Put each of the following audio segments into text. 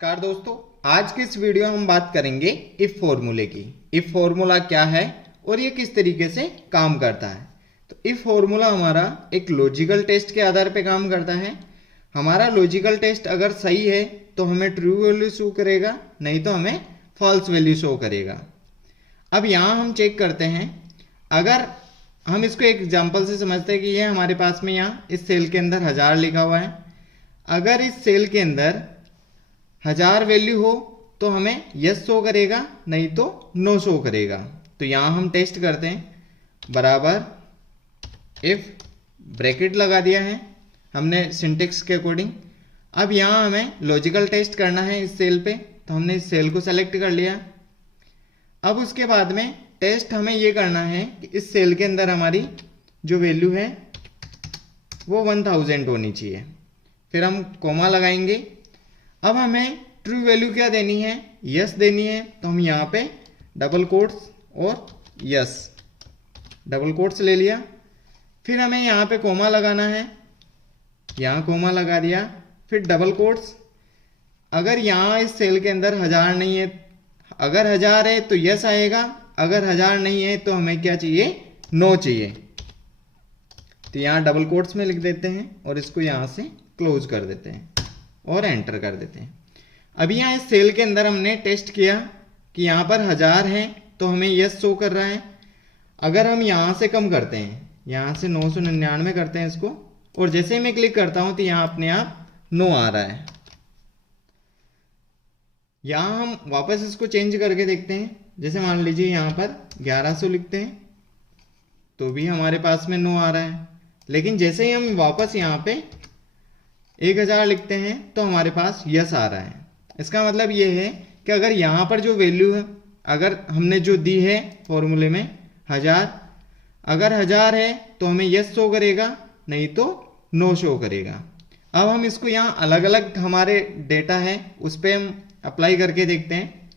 नमस्कार दोस्तों, आज के इस वीडियो में हम बात करेंगे इफ फॉर्मूले की। इफ फॉर्मूला क्या है और ये किस तरीके से काम करता है। तो इफ फॉर्मूला हमारा एक लॉजिकल टेस्ट के आधार पे काम करता है। हमारा लॉजिकल टेस्ट अगर सही है तो हमें ट्रू वैल्यू शो करेगा, नहीं तो हमें फॉल्स वैल्यू शो करेगा। अब यहाँ हम चेक करते हैं, अगर हम इसको एक एग्जाम्पल से समझते हैं कि ये हमारे पास में यहाँ इस सेल के अंदर 1000 लिखा हुआ है। अगर इस सेल के अंदर 1000 वैल्यू हो तो हमें यस शो करेगा, नहीं तो नो शो करेगा। तो यहां हम टेस्ट करते हैं, बराबर इफ ब्रैकेट लगा दिया है हमने सिंटेक्स के अकॉर्डिंग। अब यहां हमें लॉजिकल टेस्ट करना है इस सेल पे, तो हमने इस सेल को सेलेक्ट कर लिया। अब उसके बाद में टेस्ट हमें ये करना है कि इस सेल के अंदर हमारी जो वैल्यू है वो 1000 होनी चाहिए। फिर हम कोमा लगाएंगे। अब हमें ट्रू वैल्यू क्या देनी है, यस देनी है। तो हम यहाँ पे डबल कोट्स और यस, डबल कोट्स ले लिया। फिर हमें यहाँ पे कोमा लगाना है, यहाँ कोमा लगा दिया, फिर डबल कोट्स। अगर यहाँ इस सेल के अंदर 1000 नहीं है, अगर 1000 है तो यस आएगा, अगर 1000 नहीं है तो हमें क्या चाहिए, नो चाहिए। तो यहाँ डबल कोट्स में लिख देते हैं और इसको यहाँ से क्लोज कर देते हैं और एंटर कर देते हैं। अभी यहाँ इस सेल के अंदर हमने टेस्ट किया कि यहाँ पर 1000 है तो हमें यस शो कर रहा है। अगर हम यहाँ से कम करते हैं, यहाँ से 999 करते हैं इसको, और जैसे ही मैं क्लिक करता हूँ तो यहाँ अपने आप नो आ रहा है। यहाँ हम वापस इसको चेंज करके देखते हैं। जैसे मान लीजिए यहाँ पर 1100 लिखते हैं तो भी हमारे पास में नो आ रहा है। लेकिन जैसे ही हम वापस यहाँ पे 1000 लिखते हैं तो हमारे पास यस आ रहा है। इसका मतलब ये है कि अगर यहाँ पर जो वैल्यू है, अगर हमने जो दी है फॉर्मूले में 1000, अगर 1000 है तो हमें यस शो करेगा, नहीं तो नो शो करेगा। अब हम इसको यहाँ अलग अलग हमारे डेटा है उस पर हम अप्लाई करके देखते हैं।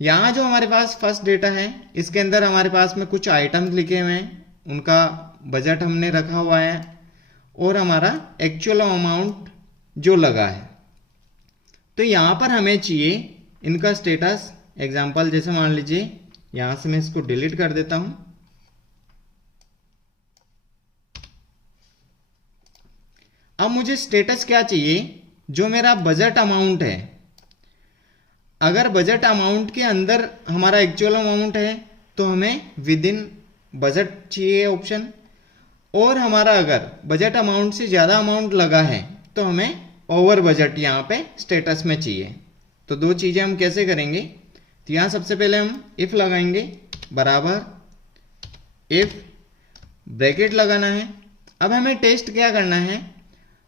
यहाँ जो हमारे पास फर्स्ट डेटा है, इसके अंदर हमारे पास में कुछ आइटम्स लिखे हुए हैं, उनका बजट हमने रखा हुआ है और हमारा एक्चुअल अमाउंट जो लगा है। तो यहाँ पर हमें चाहिए इनका स्टेटस। एग्जांपल जैसे मान लीजिए यहाँ से मैं इसको डिलीट कर देता हूँ। अब मुझे स्टेटस क्या चाहिए, जो मेरा बजट अमाउंट है। अगर बजट अमाउंट के अंदर हमारा एक्चुअल अमाउंट है तो हमें विद इन बजट चाहिए ऑप्शन, और हमारा अगर बजट अमाउंट से ज़्यादा अमाउंट लगा है तो हमें ओवर बजट यहाँ पे स्टेटस में चाहिए। तो दो चीज़ें हम कैसे करेंगे, तो यहाँ सबसे पहले हम इफ़ लगाएंगे, बराबर इफ़ ब्रैकेट लगाना है। अब हमें टेस्ट क्या करना है,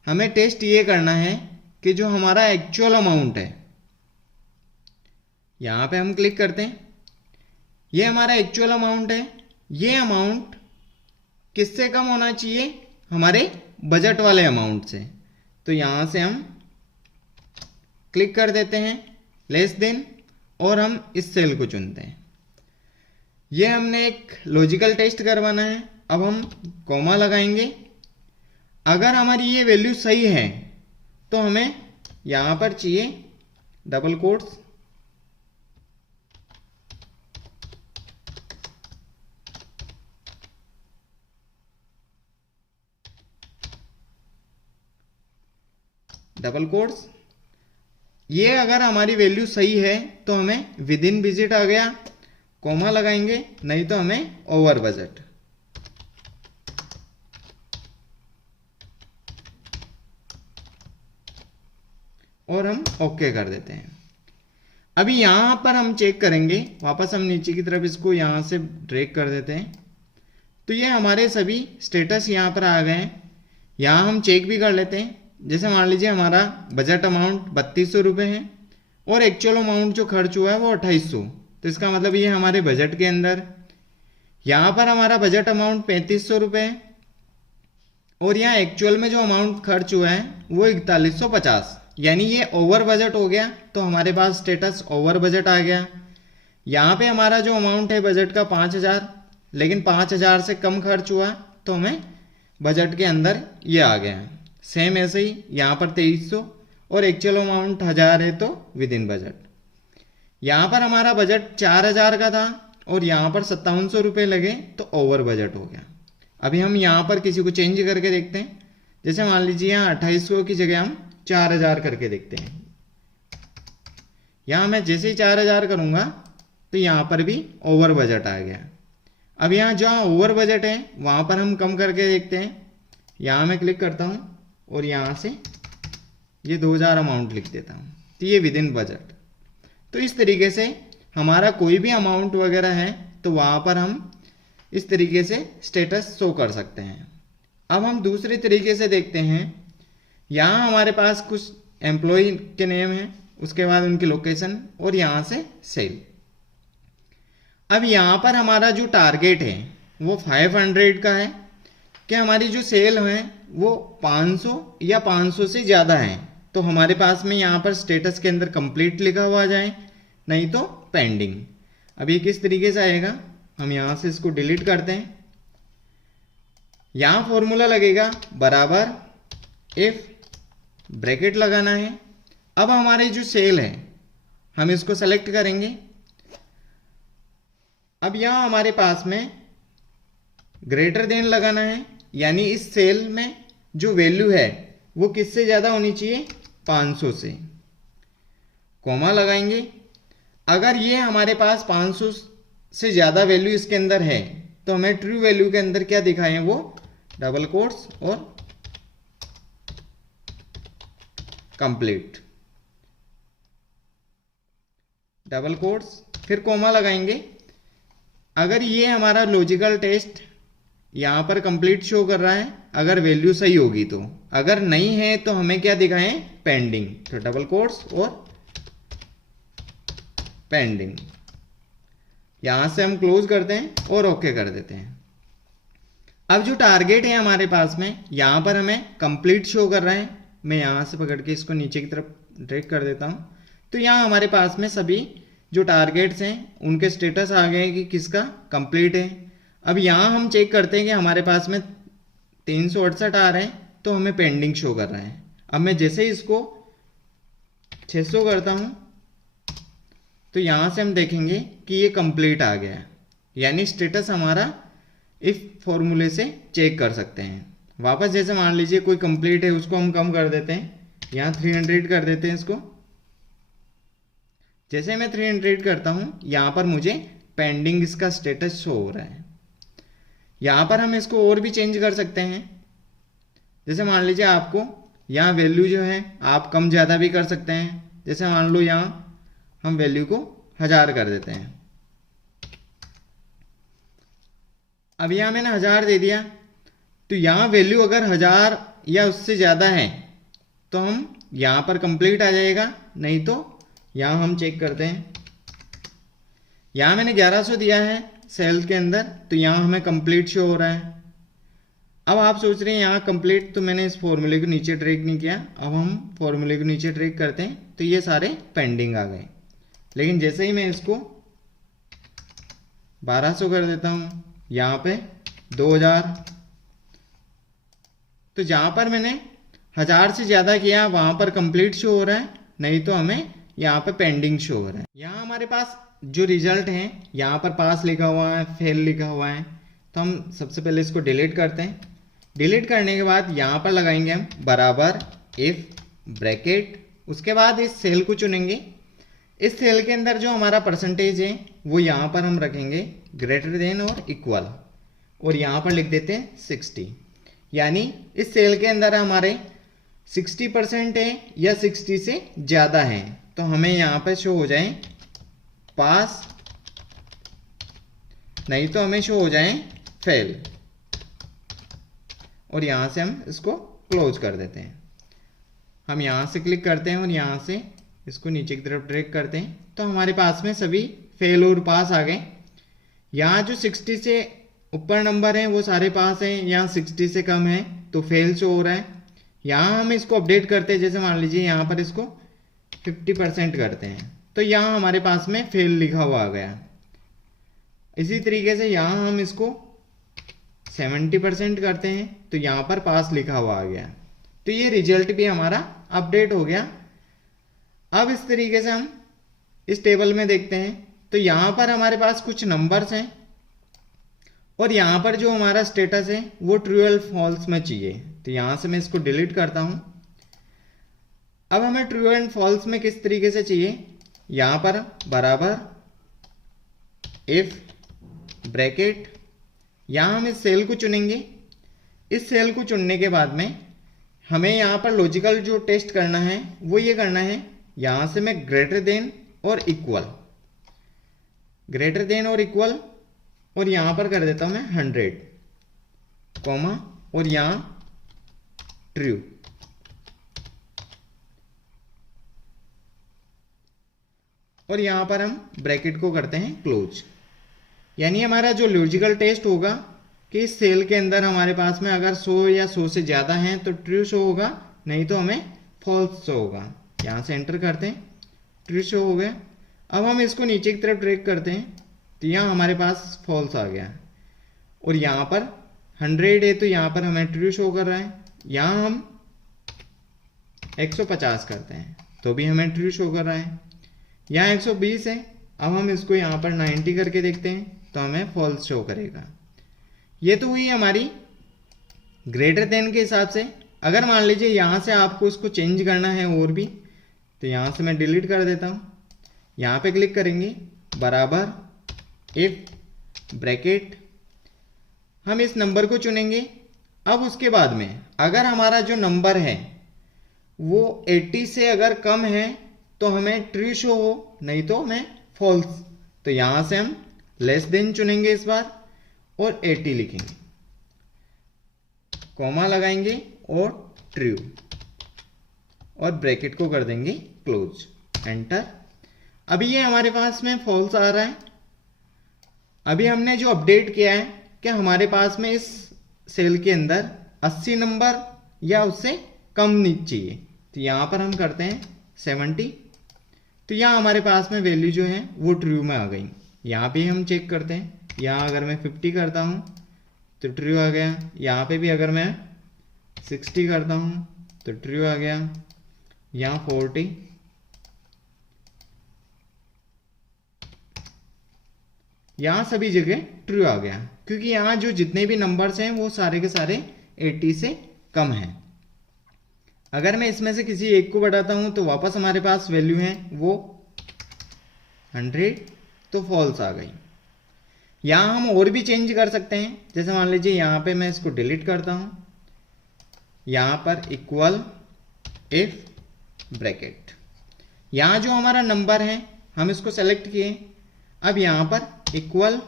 हमें टेस्ट ये करना है कि जो हमारा एक्चुअल अमाउंट है, यहाँ पे हम क्लिक करते हैं, ये हमारा एक्चुअल अमाउंट है। ये अमाउंट किससे कम होना चाहिए, हमारे बजट वाले अमाउंट से। तो यहाँ से हम क्लिक कर देते हैं लेस देन, और हम इस सेल को चुनते हैं। ये हमने एक लॉजिकल टेस्ट करवाना है। अब हम कॉमा लगाएंगे। अगर हमारी ये वैल्यू सही है तो हमें यहाँ पर चाहिए डबल कोट्स, डबल कोट्स। ये अगर हमारी वैल्यू सही है तो हमें विद इन विजिट आ गया, कोमा लगाएंगे, नहीं तो हमें ओवर बजट। और हम ओके कर देते हैं। अभी यहां पर हम चेक करेंगे, वापस हम नीचे की तरफ इसको यहां से ड्रैग कर देते हैं। तो ये हमारे सभी स्टेटस यहां पर आ गए हैं। यहां हम चेक भी कर लेते हैं। जैसे मान लीजिए हमारा बजट अमाउंट 3200 रुपये है और एक्चुअल अमाउंट जो खर्च हुआ है वो 2800। तो इसका मतलब ये हमारे बजट के अंदर, यहाँ पर हमारा बजट अमाउंट 3500 रुपये है और यहाँ एक्चुअल में जो अमाउंट खर्च हुआ है वो 4150, यानी ये ओवर बजट हो गया। तो हमारे पास स्टेटस ओवर बजट आ गया। यहाँ पे हमारा जो अमाउंट है बजट का 5000, लेकिन 5000 से कम खर्च हुआ तो हमें बजट के अंदर ये आ गया। सेम ऐसे ही यहाँ पर 2300 और एक्चुअल अमाउंट 1000 है तो विद इन बजट। यहाँ पर हमारा बजट 4000 का था और यहाँ पर 5700 रुपये लगे तो ओवर बजट हो गया। अभी हम यहाँ पर किसी को चेंज करके देखते हैं। जैसे मान लीजिए यहाँ 2800 की जगह हम 4000 करके देखते हैं। यहाँ मैं जैसे ही 4000 करूँगा तो यहाँ पर भी ओवर बजट आ गया। अब यहाँ जहाँ ओवर बजट है वहाँ पर हम कम करके देखते हैं। यहाँ मैं क्लिक करता हूँ और यहाँ से ये 2000 अमाउंट लिख देता हूँ, तो ये विद इन बजट। तो इस तरीके से हमारा कोई भी अमाउंट वगैरह है तो वहाँ पर हम इस तरीके से स्टेटस शो कर सकते हैं। अब हम दूसरे तरीके से देखते हैं। यहाँ हमारे पास कुछ एम्प्लॉय के नेम हैं, उसके बाद उनकी लोकेशन और यहाँ से सेल। अब यहाँ पर हमारा जो टारगेट है वो 500 का है कि हमारी जो सेल है वो 500 या 500 से ज़्यादा है तो हमारे पास में यहाँ पर स्टेटस के अंदर कंप्लीट लिखा हुआ जाए, नहीं तो पेंडिंग। अब ये किस तरीके से आएगा, हम यहाँ से इसको डिलीट करते हैं। यहाँ फॉर्मूला लगेगा बराबर इफ, ब्रैकेट लगाना है। अब हमारी जो सेल है हम इसको सेलेक्ट करेंगे। अब यहाँ हमारे पास में ग्रेटर देन लगाना है, यानी इस सेल में जो वैल्यू है वो किससे ज़्यादा होनी चाहिए, 500 से। कॉमा लगाएंगे। अगर ये हमारे पास 500 से ज़्यादा वैल्यू इसके अंदर है तो हमें ट्रू वैल्यू के अंदर क्या दिखाएं, वो डबल कोट्स और कंप्लीट, डबल कोट्स फिर कॉमा लगाएंगे। अगर ये हमारा लॉजिकल टेस्ट यहाँ पर कंप्लीट शो कर रहा है अगर वैल्यू सही होगी तो, अगर नहीं है तो हमें क्या दिखाएं, पेंडिंग, तो डबल कोट्स और पेंडिंग। यहां से हम क्लोज करते हैं और ओके कर देते हैं। अब जो टारगेट है हमारे पास में यहाँ पर हमें कंप्लीट शो कर रहा है। मैं यहाँ से पकड़ के इसको नीचे की तरफ ड्रैग कर देता हूँ, तो यहाँ हमारे पास में सभी जो टारगेट्स हैं उनके स्टेटस आ गए कि किसका कंप्लीट है। अब यहाँ हम चेक करते हैं कि हमारे पास में 368 आ रहे हैं तो हमें पेंडिंग शो कर रहा है। अब मैं जैसे ही इसको 600 करता हूँ तो यहाँ से हम देखेंगे कि ये कंप्लीट आ गया, यानी स्टेटस हमारा इफ फॉर्मूले से चेक कर सकते हैं। वापस जैसे मान लीजिए कोई कंप्लीट है उसको हम कम कर देते हैं, यहाँ 300 कर देते हैं इसको। जैसे मैं 300 करता हूँ यहाँ पर मुझे पेंडिंग इसका स्टेटस शो हो रहा है। यहाँ पर हम इसको और भी चेंज कर सकते हैं। जैसे मान लीजिए आपको यहाँ वैल्यू जो है आप कम ज़्यादा भी कर सकते हैं। जैसे मान लो यहाँ हम वैल्यू को 1000 कर देते हैं। अब यहाँ मैंने 1000 दे दिया, तो यहाँ वैल्यू अगर 1000 या उससे ज़्यादा है तो हम यहाँ पर कंप्लीट आ जाएगा, नहीं तो यहाँ हम चेक करते हैं। यहाँ मैंने 1100 दिया है सेल के अंदर, तो यहाँ हमें कंप्लीट शो हो रहा है। अब आप सोच रहे हैं यहाँ कंप्लीट, तो मैंने इस फॉर्मूले को नीचे ड्रैग नहीं किया। अब हम फॉर्मूले को नीचे ड्रैग करते हैं तो ये सारे पेंडिंग आ गए। लेकिन जैसे ही मैं इसको 1200 कर देता हूँ, यहाँ पे 2000, तो जहाँ पर मैंने 1000 से ज़्यादा किया वहाँ पर कंप्लीट शो हो रहा है, नहीं तो हमें यहाँ पे पेंडिंग शो हो रहा है। यहाँ हमारे पास जो रिजल्ट हैं यहाँ पर पास लिखा हुआ है, फेल लिखा हुआ है, तो हम सबसे पहले इसको डिलीट करते हैं। डिलीट करने के बाद यहाँ पर लगाएंगे हम बराबर इफ, ब्रैकेट, उसके बाद इस सेल को चुनेंगे। इस सेल के अंदर जो हमारा परसेंटेज है वो यहाँ पर हम रखेंगे ग्रेटर देन और इक्वल, और यहाँ पर लिख देते हैं 60। यानी इस सेल के अंदर हमारे 60% है या 60 से ज़्यादा है, तो हमें यहाँ पर शो हो जाए पास, नहीं तो हमें शो हो जाए फेल, और यहाँ से हम इसको क्लोज कर देते हैं। हम यहाँ से क्लिक करते हैं और यहाँ से इसको नीचे की तरफ ड्रैग करते हैं, तो हमारे पास में सभी फेल और पास आ गए। यहाँ जो 60 से ऊपर नंबर हैं वो सारे पास हैं, यहाँ 60 से कम है तो फेल शो हो रहा है। यहाँ हम इसको अपडेट करते हैं, जैसे मान लीजिए यहाँ पर इसको 50% करते हैं, तो यहाँ हमारे पास में फेल लिखा हुआ आ गया। इसी तरीके से यहाँ हम इसको 70% करते हैं तो यहाँ पर पास लिखा हुआ आ गया। तो ये रिजल्ट भी हमारा अपडेट हो गया। अब इस तरीके से हम इस टेबल में देखते हैं तो यहाँ पर हमारे पास कुछ नंबर्स हैं और यहाँ पर जो हमारा स्टेटस है वो ट्रू और फॉल्स में चाहिए। तो यहाँ से मैं इसको डिलीट करता हूँ। अब हमें ट्रू एंड फॉल्स में किस तरीके से चाहिए, यहाँ पर बराबर इफ ब्रैकेट, यहाँ हम इस सेल को चुनेंगे। इस सेल को चुनने के बाद में हमें यहाँ पर लॉजिकल जो टेस्ट करना है वो ये करना है, यहाँ से मैं ग्रेटर देन और इक्वल, ग्रेटर देन और इक्वल, और यहाँ पर कर देता हूँ मैं 100 कॉमा और यहाँ ट्रू। और यहाँ पर हम ब्रैकेट को करते हैं क्लोज। यानी हमारा जो लॉजिकल टेस्ट होगा कि इस सेल के अंदर हमारे पास में अगर 100 या 100 से ज़्यादा हैं तो ट्रू शो होगा, नहीं तो हमें फॉल्स शो होगा। यहाँ से एंटर करते हैं, ट्रू शो हो गया। अब हम इसको नीचे की तरफ ड्रैग करते हैं तो यहाँ हमारे पास फॉल्स आ गया। और यहाँ पर 100 है तो यहाँ पर हमें ट्रू शो कर रहा है। यहाँ हम 150 करते हैं तो भी हमें ट्रू शो कर रहा है। यहाँ 120 है, अब हम इसको यहाँ पर 90 करके देखते हैं तो हमें फॉल्स शो करेगा। ये तो हुई हमारी ग्रेटर देन के हिसाब से। अगर मान लीजिए यहाँ से आपको उसको चेंज करना है और भी, तो यहाँ से मैं डिलीट कर देता हूँ। यहाँ पे क्लिक करेंगे, बराबर इफ ब्रैकेट, हम इस नंबर को चुनेंगे। अब उसके बाद में अगर हमारा जो नंबर है वो 80 से अगर कम है तो हमें ट्रू शो हो, नहीं तो हमें फॉल्स। तो यहाँ से हम लेस देन चुनेंगे इस बार और 80 लिखेंगे, कॉमा लगाएंगे और ट्रू, और ब्रैकेट को कर देंगे क्लोज, एंटर। अभी ये हमारे पास में फॉल्स आ रहा है। अभी हमने जो अपडेट किया है कि हमारे पास में इस सेल के अंदर 80 नंबर या उससे कम नहीं चाहिए, तो यहाँ पर हम करते हैं 70। तो यहाँ हमारे पास में वैल्यू जो है वो ट्रू में आ गई। यहाँ पे हम चेक करते हैं, यहाँ अगर मैं 50 करता हूँ तो ट्रू आ गया। यहाँ पे भी अगर मैं 60 करता हूँ तो ट्रू आ गया। यहाँ 40, यहाँ सभी जगह ट्रू आ गया, क्योंकि यहाँ जो जितने भी नंबर्स हैं वो सारे के सारे 80 से कम हैं। अगर मैं इसमें से किसी एक को बढ़ाता हूं तो वापस हमारे पास वैल्यू है वो 100, तो फॉल्स आ गई। यहाँ हम और भी चेंज कर सकते हैं, जैसे मान लीजिए यहाँ पे मैं इसको डिलीट करता हूं, यहाँ पर इक्वल इफ ब्रैकेट, यहाँ जो हमारा नंबर है हम इसको सेलेक्ट किए। अब यहाँ पर इक्वल,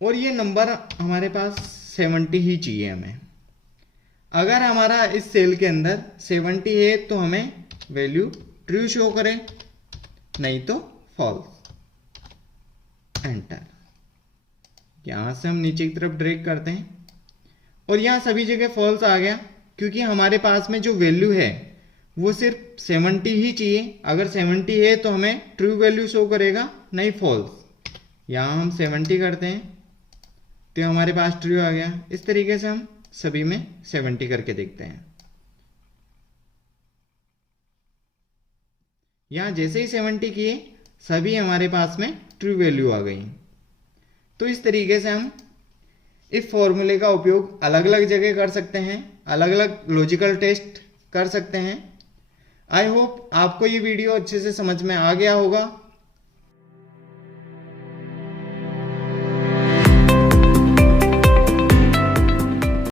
और ये नंबर हमारे पास 70 ही चाहिए हमें। अगर हमारा इस सेल के अंदर 70 है तो हमें वैल्यू ट्रू शो करे, नहीं तो फॉल्स, एंटर। यहां से हम नीचे की तरफ ड्रैग करते हैं और यहां सभी जगह फॉल्स आ गया, क्योंकि हमारे पास में जो वैल्यू है वो सिर्फ 70 ही चाहिए। अगर 70 है तो हमें ट्रू वैल्यू शो करेगा, नहीं फॉल्स। यहां हम 70 करते हैं तो हमारे पास ट्रू आ गया। इस तरीके से हम सभी में 70 करके देखते हैं। यहां जैसे ही 70 किए सभी हमारे पास में ट्रू वैल्यू आ गई। तो इस तरीके से हम इफ फॉर्मूले का उपयोग अलग अलग जगह कर सकते हैं, अलग अलग लॉजिकल टेस्ट कर सकते हैं। आई होप आपको ये वीडियो अच्छे से समझ में आ गया होगा।